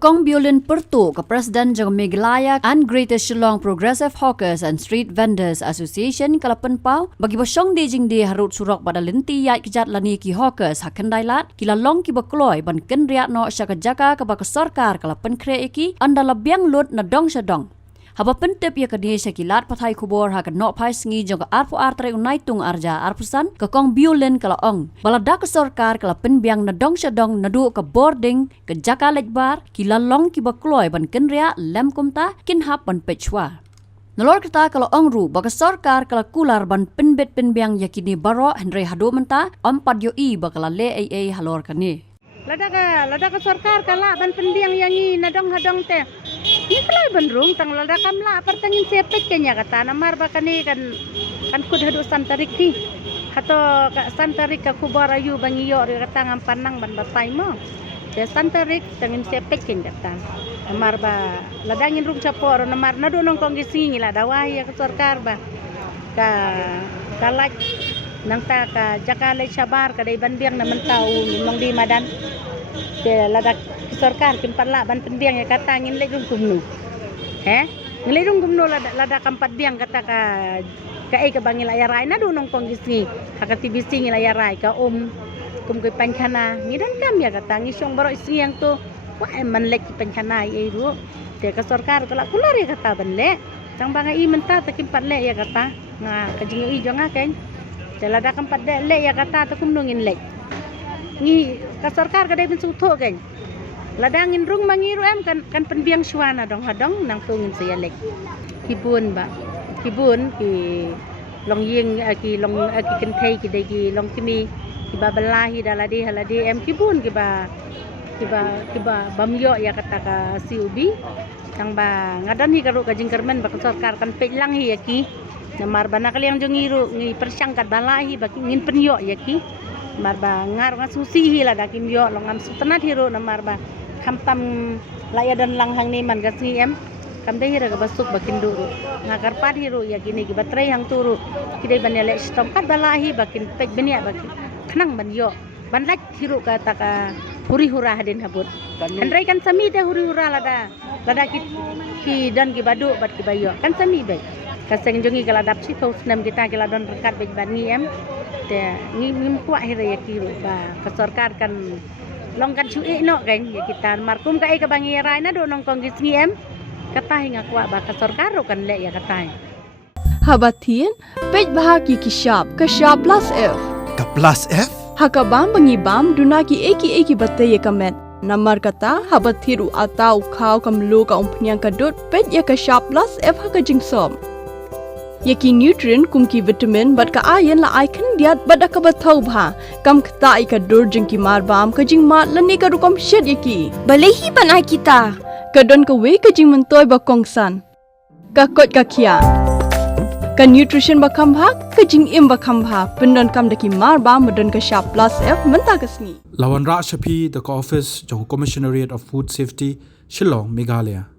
Kakong Biolin Pertu ke Presiden Jang Meghalaya and Greater Shillong Progressive Hawkers and Street Vendors Association Kalapan Pau bagi basong de jing de harut surok pada lenti yat kejat lani ki hawkers hakan dailat kila long ki bakloi ban ken riak no syaka jaka ke bak sarkar Kalapan kre iki anda labiang lut na dong syadong. Haba pentep ya kadi syakilat pathai kubor hakan no pai sengi jong arpo artre unai tung arja arpusan Kakong Biolin kala ong balada ke sarkar Kalapan biang na dong syadong nadu ke boarding ke jaka lejbar kila long ki bakloi ban ken riak lem kumta kin hap ban pechwa. Nalor kita kalau ongru baka sarkar kala kular ban penbet penbiang yakini baro Henry hado menta ompat yo I bakala le ai halor kani. Lada ka sarkar kala ban penbiang yangi nadong hadong te. Ni kalai ban rung tang lada kamla pertangin sepek kenya kata namar bakani kan kud hadu santarik ti. Hato ka santarik ka kubara yu bangi yo ri kata ngam panang ban batai mo. Te santarik tangin sepek kenya kata. Namar ba ladangin rung capor namar nado nong kongisi ngila dawai ya ke sarkar ba ka kalak nang ta ka jakale sabar ka dai ban biang na mentau long di madan te ladak sarkar kim parla ban penbiang ya kata ngin le rung kumnu ngile rung kumnu lada kampat biang kata ka ai ka bangila ya rai nado nong kongisi hakati bisi ngila ya rai ka kum ke pankana ngidan kam ya kata ngisong baro siang tu wah man lek penkanai iru te ka sarkar kala kular ya kata banle tang banga I menta takim patle ya kata nga kajing I jonga ken te lada kam patle le ya kata ta kum nungin lek ngi ka sarkar ka dai ben sutho ken ladangin rung mangiru kan penbiang sywana dong hadong nang tungin saya lek kibun ki long ying ki long ki kenthai ki dai ki long kimi ki babalahi daladi haladi kibun ki ba bamyo ya kata ka CUB tang ba ngadan hi karo kajing kermen bak sarkar kan pelang hi yaki namar bana kali yang jongiru ngi persangkat balahi bak ngin penyo yaki namar ba ngar ngasusi hi la dakim yo longam sutanat hiro namar ba kamtam laya dan langhang ni man gasngi kam dai hira ga basuk bakin duru ngagar pad hiro yakini ki batrai hang turu kidai banele stomkat balahi bakin pek benia bakin kenang ban yo ban lak hiro kata ka huri hura hadin habut. Andrai kan sami dah huri hura lada ki dan ki badu bat ki bayo kan sami baik. Kaseng jongi kala dap si tau senam kita kala don rekat baik bani te ngim kuat hira ya ki ba ka sarkar kan long kan cuik no kan ya kita markum ka ai ka bangi rai na do nong kong gisngi kata hinga kuat ba ka sarkar kan le ya kata. Habatin pej bahagi ki shop ka shop plus F. Ka plus F? Hakabam bangibam dunaki eki batay kamet. Namar kata habat thiru atau kau kamlu ka umpnyang kadut pet ya ka shop plus F haka jingsom. Yaki nutrient kumki vitamin bat ka ayan la icon diat bat ka bathau bha kam kata ai ka dur jingki marbam ka jing mat lani ka rukom shed yaki. Balehi banai kita. Kadon ka we ka jing mentoy ba kongsan. Ka kot ka kia. Ka nutrition bakam bha ka jing im bakam bha pendon kam daki marba medon ka shop plus F menta kasni Lawan Ra Shapi the office jong Commissionariat of Food Safety Shillong Meghalaya.